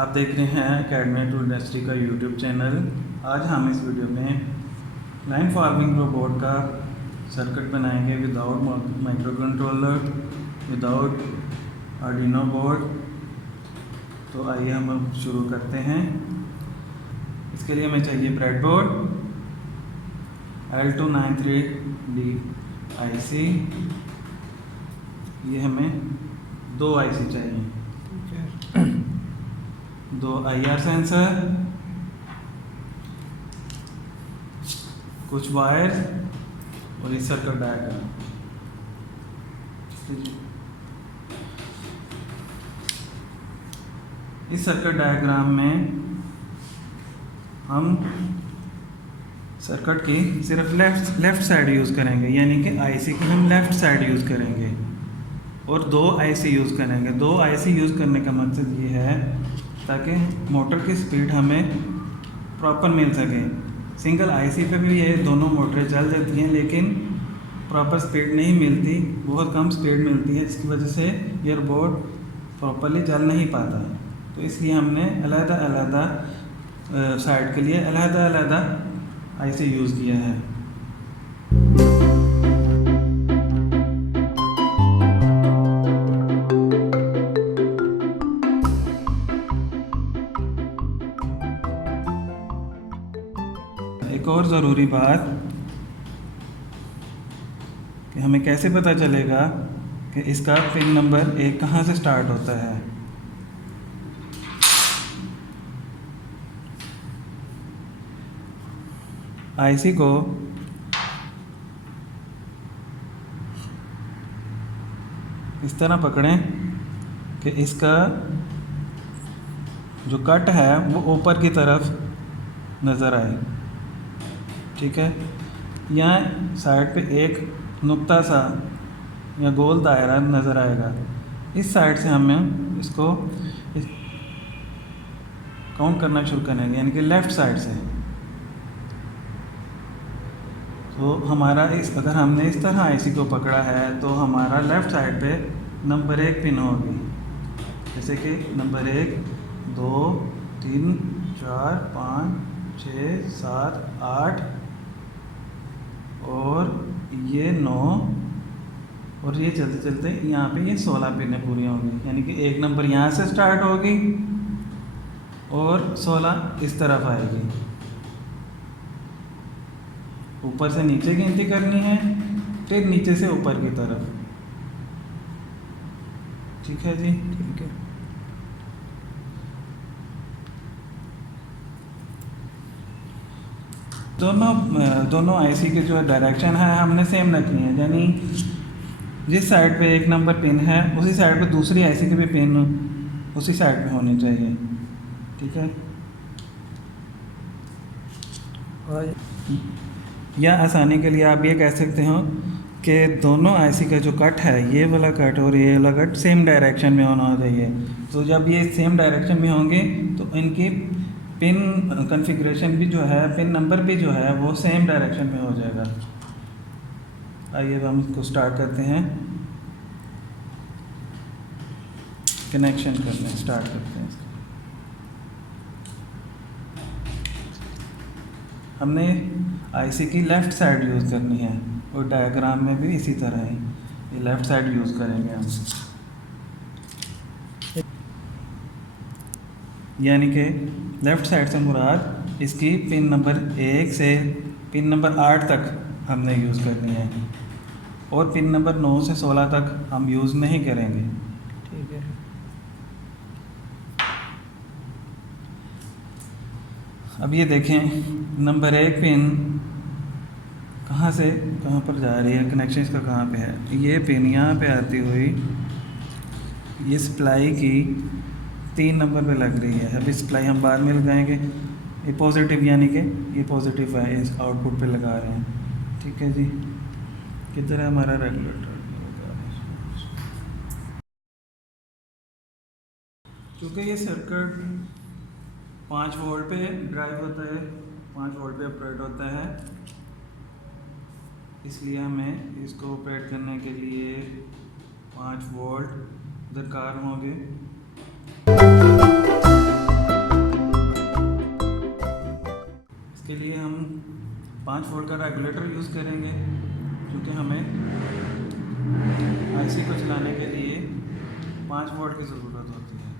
आप देख रहे हैं अकेडमी टू इंडस्ट्री का यूट्यूब चैनल। आज हम इस वीडियो में लाइन फार्मिंग रोबोट का सर्किट बनाएंगे without micro controller, without Arduino board. तो आइए हम अब शुरू करते हैं। इसके लिए हमें चाहिए ब्रेडबोर्ड, L293D IC। ये हमें 2 IC चाहिए, 2 IR सेंसर, कुछ वायर और इस सर्किट डायग्राम। इस सर्किट डायग्राम में हम सर्किट की सिर्फ लेफ़्ट साइड यूज़ करेंगे, यानी कि आईसी की हम लेफ़्ट साइड यूज़ करेंगे और 2 आईसी यूज़ करेंगे। 2 आईसी यूज़ करने का मकसद ये है ताकि मोटर की स्पीड हमें प्रॉपर मिल सके। सिंगल आईसी पे भी ये दोनों मोटरें चल जाती हैं, लेकिन प्रॉपर स्पीड नहीं मिलती, बहुत कम स्पीड मिलती है, जिसकी वजह से ये रोबोट प्रॉपरली चल नहीं पाता। तो इसलिए हमने अलग-अलग साइड के लिए अलग-अलग आईसी यूज़ किया है। एक और ज़रूरी बात कि हमें कैसे पता चलेगा कि इसका पिन नंबर 1 कहाँ से स्टार्ट होता है। आईसी को इस तरह पकड़ें कि इसका जो कट है वो ऊपर की तरफ नज़र आए, ठीक है। यहाँ साइड पे एक नुक्ता सा या गोल दायरा नज़र आएगा। इस साइड से हमें इसको काउंट करना शुरू करेंगे, यानी कि लेफ़्ट साइड से। तो हमारा अगर हमने इस तरह आईसी को पकड़ा है तो हमारा लेफ़्ट साइड पे नंबर 1 पिन होगी, जैसे कि नंबर 1, 2, 3, 4, 5, 6, 7, 8 और ये 9 और ये चलते चलते यहाँ पे ये 16 पिनें पूरी होंगी, यानी कि एक नंबर यहाँ से स्टार्ट होगी और 16 इस तरफ आएगी। ऊपर से नीचे गिनती करनी है, फिर नीचे से ऊपर की तरफ, ठीक है जी। ठीक है, दोनों आईसी के जो डायरेक्शन है हमने सेम रखनी है, यानी जिस साइड पे एक नंबर पिन है उसी साइड पे दूसरी आईसी के भी पिन उसी साइड पे होनी चाहिए, ठीक है। और या आसानी के लिए आप ये कह सकते हो कि दोनों आईसी का जो कट है, ये वाला कट और ये वाला कट सेम डायरेक्शन में होना चाहिए। तो जब ये सेम डायरेक्शन में होंगे तो इनकी पिन कॉन्फ़िगरेशन भी जो है, पिन नंबर भी जो है वो सेम डायरेक्शन में हो जाएगा। आइए अब हम इसको स्टार्ट करते हैं, कनेक्शन करना स्टार्ट करते हैं। हमने आईसी की लेफ़्ट साइड यूज़ करनी है और डायग्राम में भी इसी तरह ही ये लेफ़्ट साइड यूज़ करेंगे हम, यानी कि लेफ़्ट साइड से मुराद इसकी पिन नंबर 1 से पिन नंबर 8 तक हमने यूज़ करनी है और पिन नंबर 9 से 16 तक हम यूज़ नहीं करेंगे, ठीक है। अब ये देखें नंबर 1 पिन कहाँ से कहाँ पर जा रही है, कनेक्शन इसका कहाँ पे है। ये पिन यहाँ पे आती हुई ये सप्लाई की 3 नंबर पे लग रही है। अभी सप्लाई हम बाद में लगाएंगे। ये पॉजिटिव, यानी कि ये पॉजिटिव है, इस आउटपुट पे लगा रहे हैं, ठीक है जी। किधर है हमारा रेगुलेटर? क्योंकि ये सर्किट 5 वोल्ट पे ड्राइव होता है, 5 वोल्ट पे ऑपरेट होता है, इसलिए हमें इसको ऑपरेट करने के लिए 5 वोल्ट दरकार होंगे। इसके लिए हम 5 वोल्ट का रेगुलेटर यूज़ करेंगे, क्योंकि हमें आईसी को चलाने के लिए 5 वोल्ट की ज़रूरत होती है,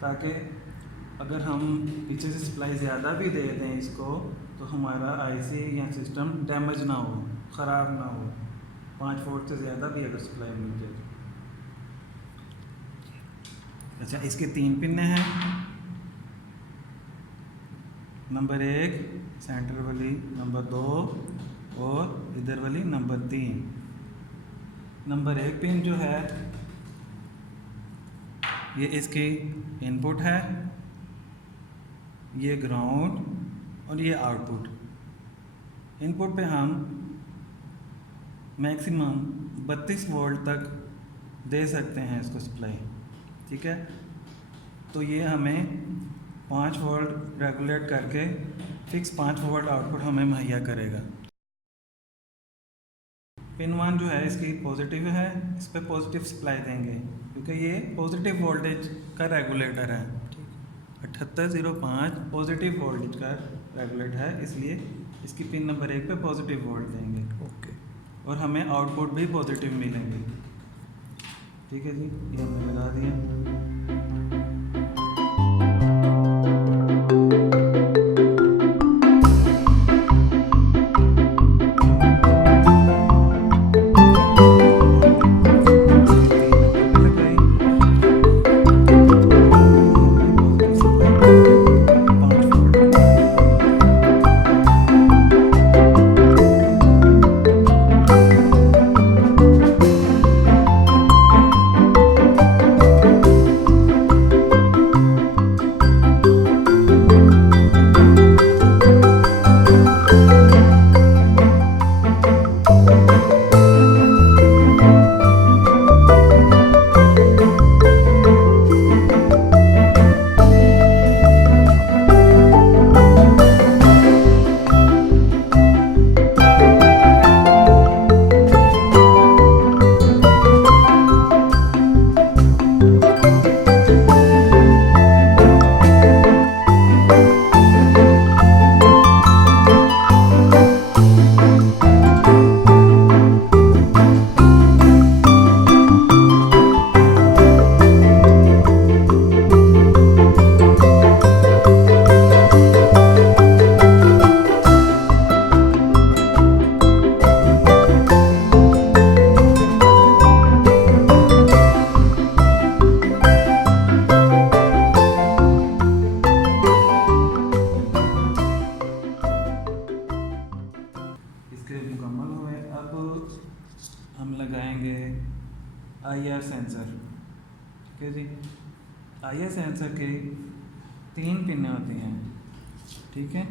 ताकि अगर हम पीछे से सप्लाई ज़्यादा भी दे दें इसको तो हमारा आईसी या सिस्टम डैमेज ना हो, ख़राब ना हो। 5 वोल्ट से ज़्यादा भी अगर सप्लाई मिल जाए। अच्छा, इसके 3 पिन हैं। नंबर 1 सेंटर वाली, नंबर 2 और इधर वाली नंबर 3। नंबर 1 पिन जो है ये इसकी इनपुट है, ये ग्राउंड और ये आउटपुट। इनपुट पे हम मैक्सिमम 32 वोल्ट तक दे सकते हैं इसको सप्लाई, ठीक है। तो ये हमें 5 वोल्ट रेगुलेट करके फिक्स 5 वोल्ट आउटपुट हमें मुहैया करेगा। पिन 1 जो है इसकी पॉजिटिव है, इस पर पॉजिटिव सप्लाई देंगे क्योंकि ये पॉजिटिव वोल्टेज का रेगुलेटर है। 7805 पॉजिटिव वोल्टेज का रेगुलेटर है, इसलिए इसकी पिन नंबर 1 पे पॉजिटिव वोल्ट देंगे। ओके, और हमें आउटपुट भी पॉजिटिव मिलेंगे, ठीक है जी। ये हमने लगा दिया। IR सेंसर, ठीक है जी। IR सेंसर के 3 पिन होती हैं, ठीक है।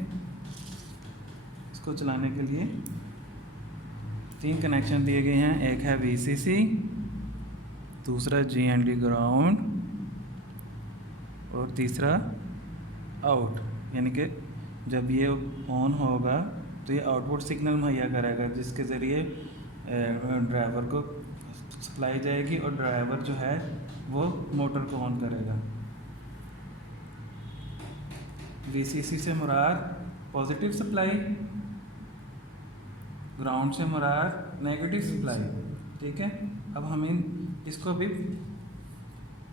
इसको चलाने के लिए 3 कनेक्शन दिए गए हैं। एक है VCC, दूसरा GND ग्राउंड और तीसरा आउट, यानी कि जब ये ऑन होगा तो ये आउटपुट सिग्नल मुहैया करेगा, जिसके ज़रिए ड्राइवर को सप्लाई जाएगी और ड्राइवर जो है वो मोटर को ऑन करेगा। VCC से मुराद पॉजिटिव सप्लाई, ग्राउंड से मुराद नेगेटिव सप्लाई, ठीक है। अब हम इसको भी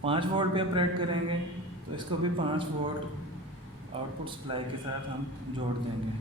5 वोल्ट पे ऑपरेट करेंगे, तो इसको भी 5 वोल्ट आउटपुट सप्लाई के साथ हम जोड़ देंगे।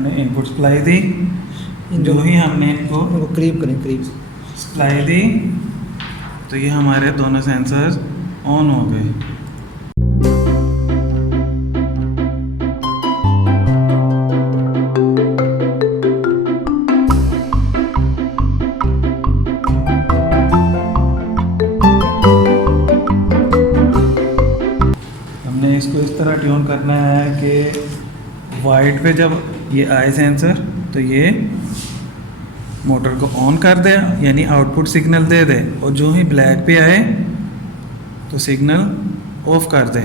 हमने इनपुट सप्लाई दी, जो ही हमने इनको वो करीब करें, करीब सप्लाई दी तो ये हमारे दोनों सेंसर्स ऑन हो गए। हमने इसको इस तरह ट्यून करना है कि वाइट पे जब ये आए सेंसर तो ये मोटर को ऑन कर दे, यानी आउटपुट सिग्नल दे दे, और जो ही ब्लैक पे आए तो सिग्नल ऑफ कर दे।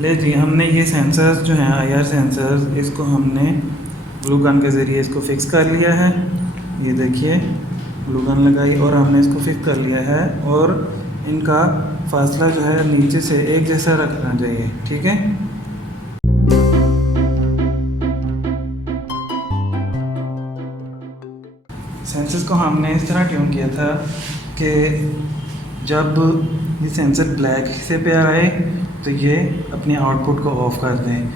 ले जी, हमने ये सेंसर्स जो हैं IR सेंसर्स, इसको हमने ग्लू गन के ज़रिए इसको फिक्स कर लिया है। ये देखिए ग्लू गन लगाई और हमने इसको फिक्स कर लिया है, और इनका फासला जो है नीचे से एक जैसा रखना चाहिए, ठीक है। सेंसर्स को हमने इस तरह ट्यून किया था कि जब ये सेंसर ब्लैक हिस्से पे आए तो ये अपने आउटपुट को ऑफ कर दें,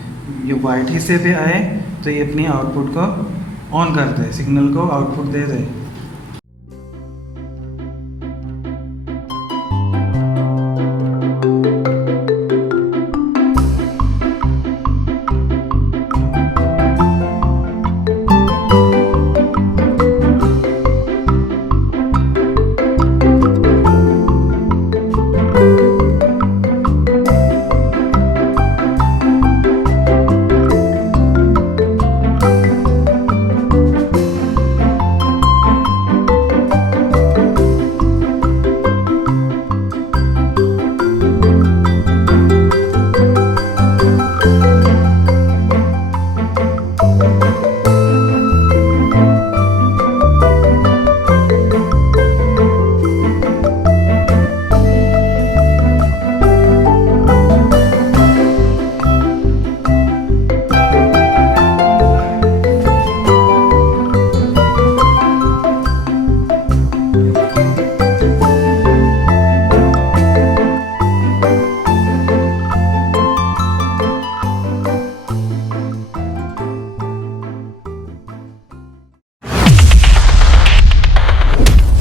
ये वाइट हिस्से पे आए तो ये अपनी आउटपुट को ऑन कर दे, सिग्नल को आउटपुट दे दे।